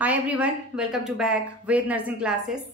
Hi everyone, welcome to back Ved nursing classes.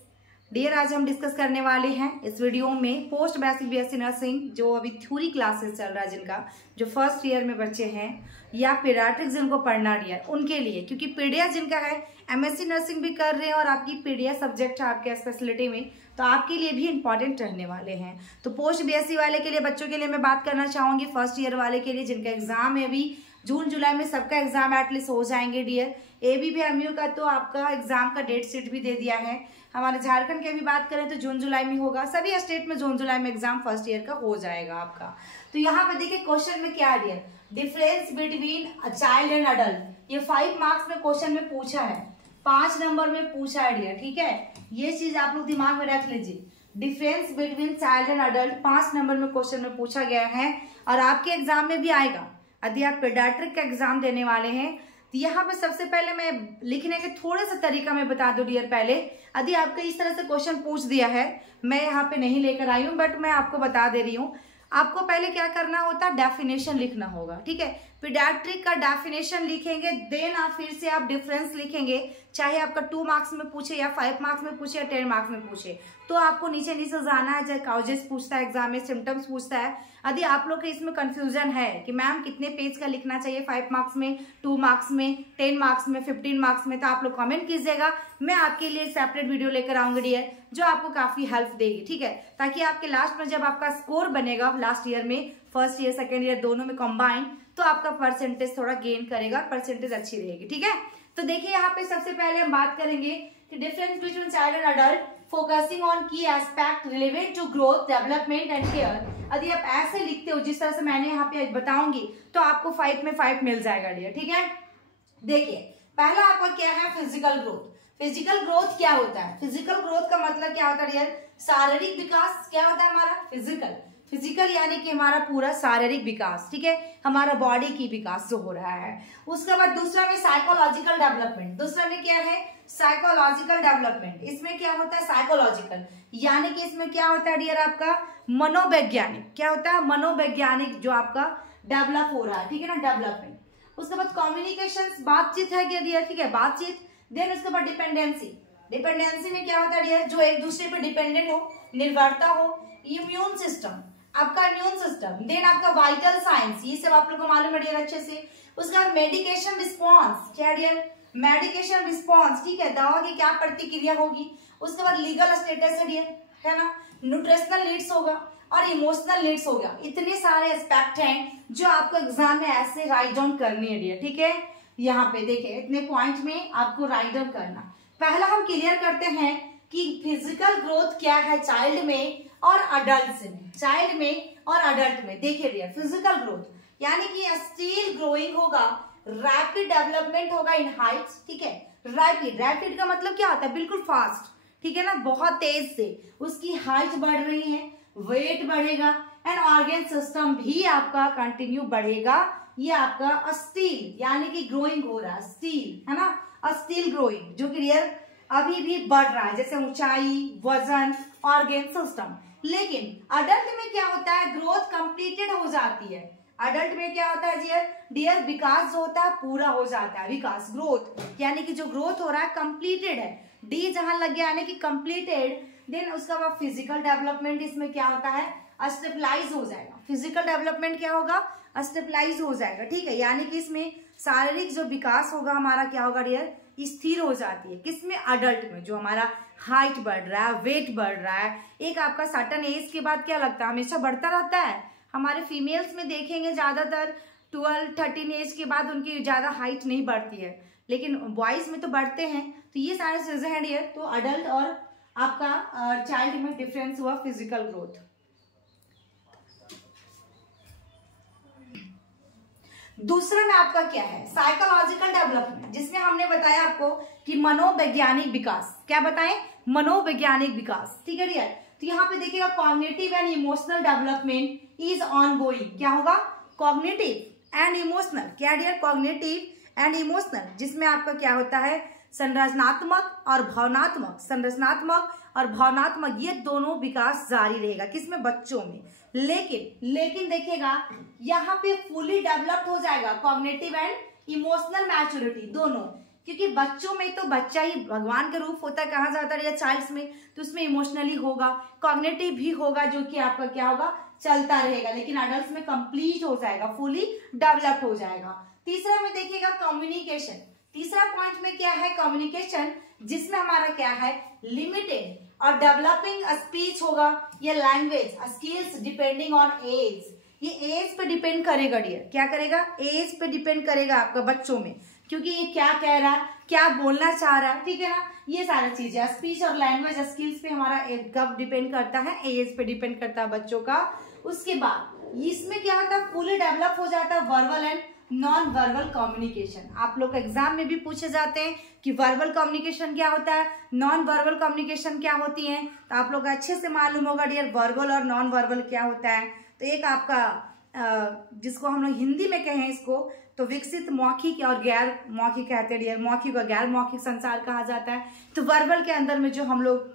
Dear, आज हम discuss करने वाले हैं इस वीडियो में पोस्ट बेसिक बीएससी नर्सिंग, जो अभी थ्योरी क्लासेस चल रहा है, जिनका जो फर्स्ट ईयर में बच्चे हैं या पीडियाट्रिक्स जिनको पढ़ना डियर, उनके लिए, क्योंकि पीडिया जिनका है एमएससी नर्सिंग भी कर रहे हैं और आपकी पीडिया सब्जेक्ट है आपके स्पेशलिटी में, तो आपके लिए भी इंपॉर्टेंट रहने वाले हैं। तो पोस्ट बीएससी वाले के लिए, बच्चों के लिए मैं बात करना चाहूंगी, फर्स्ट ईयर वाले के लिए जिनका एग्जाम है अभी जून जुलाई में, सबका एग्जाम एटलीस्ट हो जाएंगे डियर। एबीपीएमयू का तो आपका एग्जाम का डेट शीट भी दे दिया है। हमारे झारखंड की भी बात करें तो जून जुलाई में होगा, सभी स्टेट में जून जुलाई में एग्जाम फर्स्ट ईयर का हो जाएगा आपका। तो यहाँ पे देखिए क्वेश्चन में क्या है dear, difference between a child and adult, ये 5 मार्क्स में क्वेश्चन में पूछा है, 5 नंबर में पूछा है डियर, ठीक है। ये चीज आप लोग दिमाग में रख लीजिए, difference between child and adult 5 number में क्वेश्चन में पूछा गया है और आपके एग्जाम में भी आएगा। यदि आप पीडियाट्रिक का एग्जाम देने वाले हैं तो यहाँ पे सबसे पहले मैं लिखने के थोड़े सा तरीका मैं बता दूं डियर। पहले यदि आपको इस तरह से क्वेश्चन पूछ दिया है, मैं यहाँ पे नहीं लेकर आई हूँ बट मैं आपको बता दे रही हूँ, आपको पहले क्या करना होता है, डेफिनेशन लिखना होगा, ठीक है। पीडियाट्रिक का डेफिनेशन लिखेंगे, देन आप फिर से आप डिफरेंस लिखेंगे, चाहे आपका 2 मार्क्स में पूछे या 5 मार्क्स में पूछे या 10 मार्क्स में पूछे, तो आपको नीचे नीचे जाना है। चाहे काउजेस पूछता है एग्जाम में, सिम्टम्स पूछता है। यदि आप लोग के इसमें कंफ्यूजन है कि मैम कितने पेज का लिखना चाहिए, 5 मार्क्स में, 2 मार्क्स में, 10 मार्क्स में, 15 मार्क्स में, तो आप लोग कमेंट कीजिएगा, मैं आपके लिए सेपरेट वीडियो लेकर आऊंगी डियर, जो आपको काफी हेल्प देगी, ठीक है। ताकि आपके लास्ट में जब आपका स्कोर बनेगा लास्ट ईयर में, फर्स्ट ईयर सेकेंड ईयर दोनों में कंबाइन, तो आपका परसेंटेज थोड़ा गेन करेगा, परसेंटेज अच्छी रहेगी, ठीक है। तो देखिए यहाँ पे सबसे पहले हम बात करेंगे कि difference between child and adult, focusing on key aspect relevant to growth, development and care. यदि आप ऐसे लिखते हो जिस तरह से मैंने यहाँ पे बताऊंगी, तो आपको 5 में 5 मिल जाएगा डियर, ठीक है। देखिए पहला आपका क्या है, फिजिकल ग्रोथ। फिजिकल ग्रोथ क्या होता है, फिजिकल ग्रोथ का मतलब क्या होता है डियर, शारीरिक विकास। क्या होता है हमारा फिजिकल, फिजिकल यानी कि हमारा पूरा शारीरिक विकास, ठीक है, हमारा बॉडी की विकास जो हो रहा है। उसके बाद दूसरा में साइकोलॉजिकल डेवलपमेंट, दूसरा में क्या है, साइकोलॉजिकल डेवलपमेंट। इसमें क्या होता है, साइकोलॉजिकल यानी कि इसमें क्या होता है डियर, आपका मनोवैज्ञानिक, क्या होता है, मनोवैज्ञानिक जो आपका डेवलप हो रहा है, ठीक है ना, डेवलपमेंट। उसके बाद कम्युनिकेशन, बातचीत है क्या डियर, ठीक है, बातचीत। देन उसके बाद डिपेंडेंसी, डिपेंडेंसी में क्या होता है डियर, जो एक दूसरे पर डिपेंडेंट हो, निर्भरता हो। इम्यून सिस्टम, आपका इम्यून सिस्टम। देन आपका वाइटल साइंस, ये सब आप लोग को मालूम है डियर अच्छे से। उसके बाद मेडिकेशन रिस्पॉन्स, क्या डियर, मेडिकेशन रिस्पॉन्स, ठीक है, दवा की क्या प्रतिक्रिया होगी। उसके बाद लीगल स्टेटस है डियर, है ना, न्यूट्रिशनल नीड्स होगा और इमोशनल नीड्स होगा। इतने सारे एस्पेक्ट हैं जो आपको एग्जाम में ऐसे राइट डाउन करनी है डियर, ठीक है। यहाँ पे देखिए इतने पॉइंट में आपको राइट डाउन करना। पहला हम क्लियर करते हैं कि फिजिकल ग्रोथ क्या है चाइल्ड में और अडल्ट में, चाइल्ड में और अडल्ट में। देखिए डियर, फिजिकल ग्रोथ यानी कि स्टिल ग्रोइंग होगा, रैपिड डेवलपमेंट होगा इन हाइट्स, ठीक है। रैपिड, रैपिड का मतलब क्या होता है, बिल्कुल फास्ट, ठीक है ना, बहुत तेज से उसकी हाइट बढ़ रही है, वेट बढ़ेगा एंड ऑर्गन सिस्टम भी आपका कंटिन्यू बढ़ेगा। ये आपका स्टिल यानी कि ग्रोइंग हो रहा है, स्टिल, है ना, स्टिल ग्रोइंग, जो कि डियर अभी भी बढ़ रहा है, जैसे ऊंचाई, वजन, ऑर्गन सिस्टम। लेकिन अडल्ट में क्या होता है, ग्रोथ कंप्लीटेड हो जाती है। अडल्ट में क्या होता है डियर, विकास जो होता है पूरा हो जाता है, विकास, ग्रोथ यानी कि जो ग्रोथ हो रहा है कंप्लीटेड है, डी जहां लग गया यानी कि कंप्लीटेड। देन उसका बाद फिजिकल डेवलपमेंट, इसमें क्या होता है, स्टेबलाइज हो जाएगा। फिजिकल डेवलपमेंट क्या होगा, स्टेबलाइज हो जाएगा, ठीक है, यानी कि इसमें शारीरिक जो विकास होगा हमारा क्या होगा डियर, स्थिर हो जाती है। किसमें, अडल्ट में, जो हमारा हाइट बढ़ रहा है, वेट बढ़ रहा है। एक आपका सर्टन एज के बाद क्या लगता है, हमेशा बढ़ता रहता है। हमारे फीमेल्स में देखेंगे ज्यादातर 12-13 एज के बाद उनकी ज्यादा हाइट नहीं बढ़ती है, लेकिन बॉयज में तो बढ़ते हैं। तो ये सारे चीजें हैं डियर। तो अडल्ट और आपका चाइल्ड में डिफरेंस हुआ फिजिकल ग्रोथ। दूसरा में आपका क्या है, साइकोलॉजिकल डेवलपमेंट, जिसमें हमने बताया आपको कि मनोवैज्ञानिक विकास। क्या बताएं, मनोवैज्ञानिक विकास, ठीक है डियर। तो यहाँ पे देखिएगा cognitive and emotional development is on going. क्या होगा, कॉग्निटिव एंड इमोशनल, क्या डियर, कॉग्निटिव एंड इमोशनल, जिसमें आपका क्या होता है, संरचनात्मक और भावनात्मक, संरचनात्मक और भावनात्मक, ये दोनों विकास जारी रहेगा। किसमें, बच्चों में। लेकिन देखिएगा यहाँ पे फुली डेवलप्ड हो जाएगा कॉग्निटिव एंड इमोशनल मैच्योरिटी दोनों। क्योंकि बच्चों में तो बच्चा ही भगवान का रूप होता है, कहा जाता है, या चाइल्ड्स में, तो उसमें इमोशनली होगा, कॉग्निटिव भी होगा, जो कि आपका क्या होगा, चलता रहेगा, लेकिन अडल्ट में कंप्लीट हो जाएगा, फुली डेवलप हो जाएगा। तीसरा में देखिएगा कम्युनिकेशन। तीसरा पॉइंट में क्या है, कम्युनिकेशन, जिसमें हमारा क्या है, लिमिटेड और डेवलपिंग स्पीच होगा या language skills depending on age. ये एज पे डिपेंड करेगा डियर, क्या करेगा, एज पे डिपेंड करेगा आपका बच्चों में, क्योंकि ये क्या कह रहा है, क्या बोलना चाह रहा है, ठीक है ना, ये सारी चीजें स्पीच और लैंग्वेज स्किल्स पे हमारा कब डिपेंड करता है, एज पे डिपेंड करता है बच्चों का। उसके बाद इसमें क्या होता है, फुली डेवलप हो जाता है verbal and non verbal communication. आप लोग एग्जाम में भी पूछे जाते हैं कि वर्बल कम्युनिकेशन क्या होता है, नॉन वर्बल कम्युनिकेशन क्या होती है, तो आप लोग अच्छे से मालूम होगा डियर वर्बल और नॉन वर्बल क्या होता है। तो एक आपका जिसको हम लोग हिंदी में कहें इसको तो विकसित मौखिक और गैर मौखिक कहते हैं डियर, मौखिक और गैर मौखिक संचार कहा जाता है। तो वर्बल के अंदर में जो हम लोग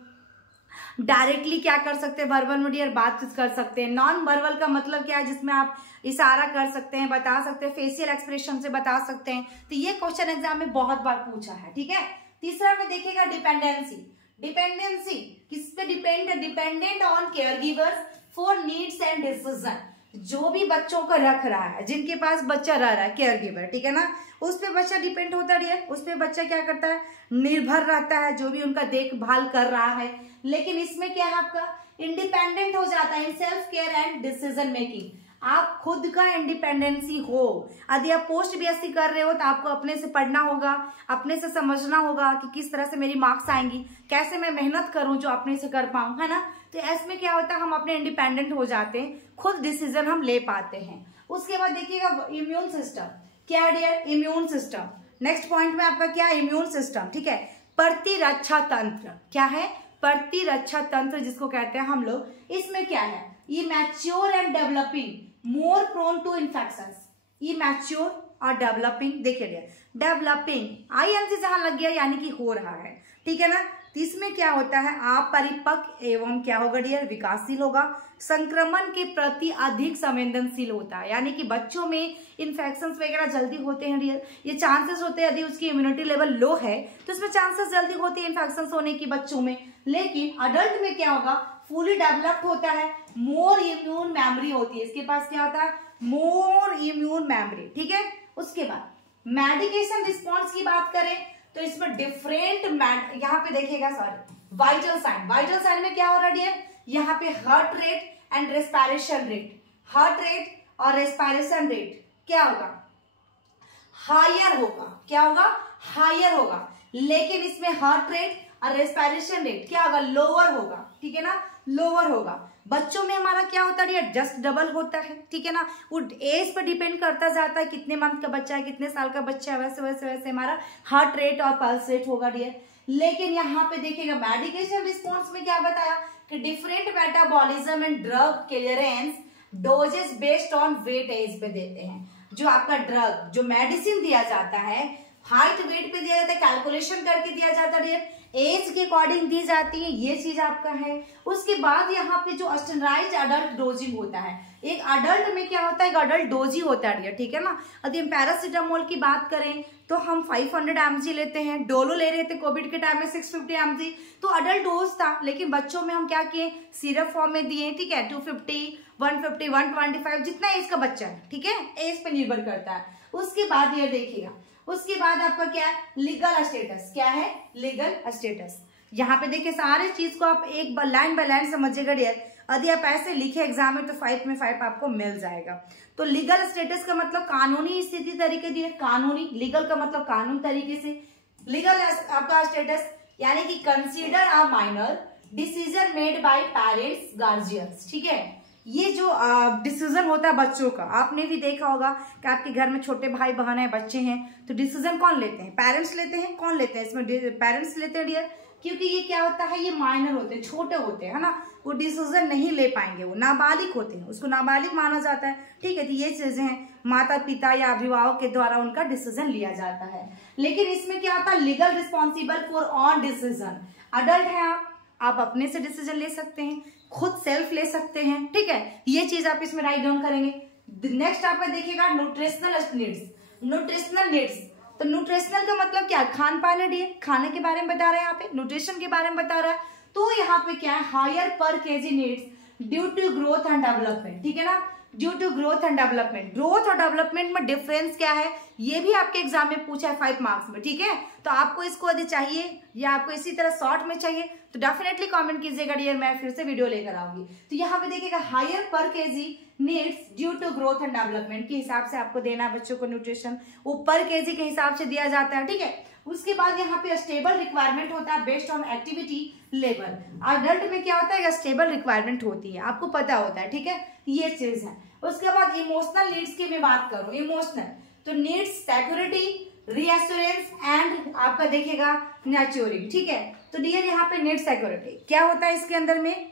डायरेक्टली क्या कर सकते हैं, वर्बल में डियर बातचीत कर सकते हैं। नॉन वर्बल का मतलब क्या है, जिसमें आप इशारा कर सकते हैं, बता सकते हैं, फेशियल एक्सप्रेशन से बता सकते हैं। तो ये क्वेश्चन एग्जाम में बहुत बार पूछा है, ठीक है। तीसरा में देखिएगा डिपेंडेंसी। डिपेंडेंसी किस पे डिपेंड है, dependent on care givers for needs and decision. जो भी बच्चों को रख रहा है, जिनके पास बच्चा रह रहा है, केयर गिवर, ठीक है ना, उस पे बच्चा डिपेंड होता है, उस पे बच्चा क्या करता है, निर्भर रहता है, जो भी उनका देखभाल कर रहा है। लेकिन इसमें क्या है, आपका इंडिपेंडेंट हो जाता है in self care and decision making. आप खुद का इंडिपेंडेंसी हो। यदि आप पोस्ट बीएससी कर रहे हो तो आपको अपने से पढ़ना होगा, अपने से समझना होगा कि किस तरह से मेरी मार्क्स आएंगी, कैसे मैं मेहनत करूं जो अपने से कर पाऊं, है ना। तो इसमें क्या होता है, हम अपने इंडिपेंडेंट हो जाते हैं, खुद डिसीजन हम ले पाते हैं। उसके बाद देखिएगा इम्यून सिस्टम। क्या है dear, immune system. Next point में आपका क्या है, इम्यून सिस्टम, ठीक है। प्रतिरक्षा तंत्र, क्या है, प्रतिरक्षा तंत्र जिसको कहते हैं हम लोग। इसमें क्या है, ये mature and developing, more prone to infections. ये मैच्योर और डेवलपिंग, देखिए डेवलपिंग आईएनसी जहां लग गया यानी कि हो रहा है, ठीक है ना। तो इसमें क्या होता है, आप परिपक्व एवं क्या होगा डियर, विकासशील होगा, संक्रमण के प्रति अधिक संवेदनशील होता है, यानी कि बच्चों में इन्फेक्शंस वगैरह जल्दी होते हैं डियर। ये चांसेस होते हैं, यदि उसकी इम्यूनिटी लेवल लो है तो इसमें चांसेस जल्दी होते हैं इन्फेक्शंस होने की बच्चों में। लेकिन अडल्ट में क्या होगा, फुली डेवलप्ड होता है, मोर इम्यून मेमोरी होती है, इसके पास क्या होता है, मोर इम्यून मेमोरी, ठीक है। उसके बाद मेडिकेशन रिस्पॉन्स की बात करें तो इसमें डिफरेंट यहाँ पे देखिएगा, sorry, vital sign. Vital sign में क्या हो रहा है डियर, यहाँ पे heart rate and respiration rate, heart rate और रेस्पिरेशन रेट क्या होगा, हायर होगा, क्या होगा, हायर होगा। लेकिन इसमें हार्ट रेट और रेस्पिरेशन रेट क्या होगा, लोअर होगा, ठीक है ना, लोअर होगा। बच्चों में हमारा क्या होता है, जस्ट डबल होता है, ठीक है ना। वो एज पर डिपेंड करता जाता है, कितने मंथ का बच्चा है, कितने साल का बच्चा है, वैसे वैसे वैसे हमारा हार्ट रेट और पल्स रेट होगा डियर। लेकिन यहाँ पे देखिएगा मेडिकेशन रिस्पॉन्स में क्या बताया कि different metabolism and drug clearance doses based on weight age पे देते हैं। जो आपका ड्रग, जो मेडिसिन दिया जाता है, हाइट वेट पे दिया जाता है, कैलकुलेशन करके दिया जाता है, एज के अकॉर्डिंग दी जाती है, ये चीज आपका है। उसके बाद यहाँ पे जो स्टैंडर्डाइज्ड अडल्ट डोजिंग होता है, एक अडल्ट में क्या होता है, एक अडल्ट डोज ही होता है, ठीक है ना। यदि हम पैरासीटामोल की बात करें तो हम 500 mg लेते हैं, डोलो ले रहे थे कोविड के टाइम में 650 mg, तो अडल्ट डोज था। लेकिन बच्चों में हम क्या किए, सिरप फॉर्म में दिए, ठीक है, 250, 150, 125, जितना एज का बच्चा है, ठीक है, एज पे निर्भर करता है। उसके बाद ये देखिएगा, उसके बाद आपका क्या है, लीगल स्टेटस। क्या है, लीगल स्टेटस। यहाँ पे देखिए सारे चीज को आप एक लाइन बाय लाइन समझिएगा डियर। यदि आप ऐसे लिखे एग्जाम में तो 5 में 5 आपको मिल जाएगा। तो लीगल स्टेटस का मतलब कानूनी स्थिति तरीके दिए, कानूनी, लीगल का मतलब कानून तरीके से। लीगल आपका स्टेटस यानी कि consider a minor decision made by parents guardians, ठीक है। ये जो डिसीजन होता है बच्चों का, आपने भी देखा होगा कि आपके घर में छोटे भाई बहन है, बच्चे हैं, तो डिसीजन कौन लेते हैं, पेरेंट्स लेते हैं। कौन लेते हैं इसमें, पेरेंट्स लेते हैं डियर, क्योंकि ये क्या होता है, ये माइनर होते हैं, छोटे होते हैं, है ना, वो डिसीजन नहीं ले पाएंगे, वो नाबालिग होते हैं, उसको नाबालिग माना जाता है, ठीक है। तो ये चीजें हैं, माता पिता या अभिभावक के द्वारा उनका डिसीजन लिया जाता है। लेकिन इसमें क्या होता है, legal responsible for on decision. Adult है आप अपने से डिसीजन ले सकते हैं, खुद सेल्फ ले सकते हैं, ठीक है। ये चीज आप इसमें राइट डाउन करेंगे। नेक्स्ट आपका देखिएगा न्यूट्रिशनल नीड्स। न्यूट्रिशनल नीड्स तो न्यूट्रिशनल का मतलब क्या है, खान पान है डियर, खाने के बारे में बता रहा है, यहाँ पे न्यूट्रिशन के बारे में बता रहा है। तो यहाँ पे क्या है, higher per KG needs due to growth and development, ठीक है ना, due to growth and development. Growth और डेवलपमेंट में डिफरेंस क्या है, ये भी आपके एग्जाम में पूछा है 5 मार्क्स में, ठीक है। तो आपको इसको यदि चाहिए या आपको इसी तरह शॉर्ट में चाहिए तो डेफिनेटली कमेंट कीजिएगा डियर, मैं फिर से वीडियो लेकर आऊंगी। तो यहाँ पे देखिएगा higher per KG needs due to growth and development के हिसाब से आपको देना है बच्चों को न्यूट्रिशन, वो पर केजी के हिसाब से दिया जाता है, ठीक है। उसके बाद यहाँ पे स्टेबल रिक्वायरमेंट होता है based on activity level. Adult में क्या होता है, स्टेबल रिक्वायरमेंट होती है, आपको पता होता है, ठीक है, ये चीज है। उसके बाद इमोशनल नीड्स की मैं बात करूं, इमोशनल तो नीड्स सिक्योरिटी, रीएश्योरेंस एंड आपका देखिएगा नेचुरिंग, ठीक है। तो डियर यहाँ पे नीड सिक्योरिटी क्या होता है इसके अंदर में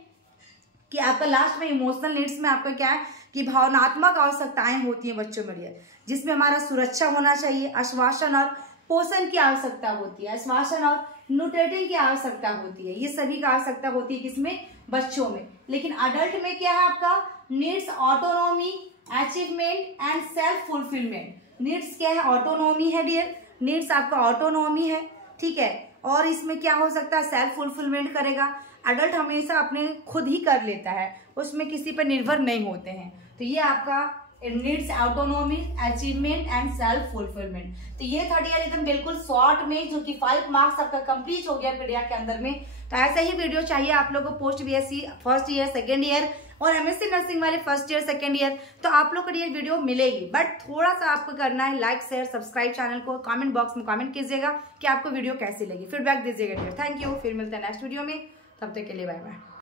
कि आपका लास्ट में इमोशनल नीड्स में आपका क्या है कि भावनात्मक आवश्यकताएं होती हैं बच्चों में डियर, जिसमें हमारा सुरक्षा होना चाहिए, आश्वासन और पोषण की आवश्यकता होती है, आश्वासन और न्यूट्रिशन की आवश्यकता होती है, ये सभी का आवश्यकता होती है किसमें, बच्चों में। लेकिन अडल्ट में क्या है आपका needs autonomy, achievement and self fulfilment. Needs क्या है, ऑटोनॉमी है डियर, नीड्स आपका ऑटोनॉमी है, ठीक है। और इसमें क्या हो सकता है, सेल्फ फुलफिलमेंट करेगा। अडल्ट हमेशा अपने खुद ही कर लेता है, उसमें किसी पर निर्भर नहीं होते हैं। तो ये आपका needs autonomy, achievement and self fulfilment. तो ये था डियर एकदम बिल्कुल शॉर्ट में, जो कि 5 मार्क्स आपका कंप्लीट हो गया पीडीएफ के अंदर में। तो ऐसा ही वीडियो चाहिए आप लोगों को post BSc first year, second year और एमएससी नर्सिंग वाले फर्स्ट ईयर, सेकेंड ईयर, तो आप लोग को ये वीडियो मिलेगी। बट थोड़ा सा आपको करना है लाइक, शेयर, सब्सक्राइब चैनल को, कमेंट बॉक्स में कमेंट कीजिएगा कि आपको वीडियो कैसी लगी, फीडबैक दीजिएगा डियर। थैंक यू, फिर मिलते हैं नेक्स्ट वीडियो में, तब तक के लिए बाय बाय।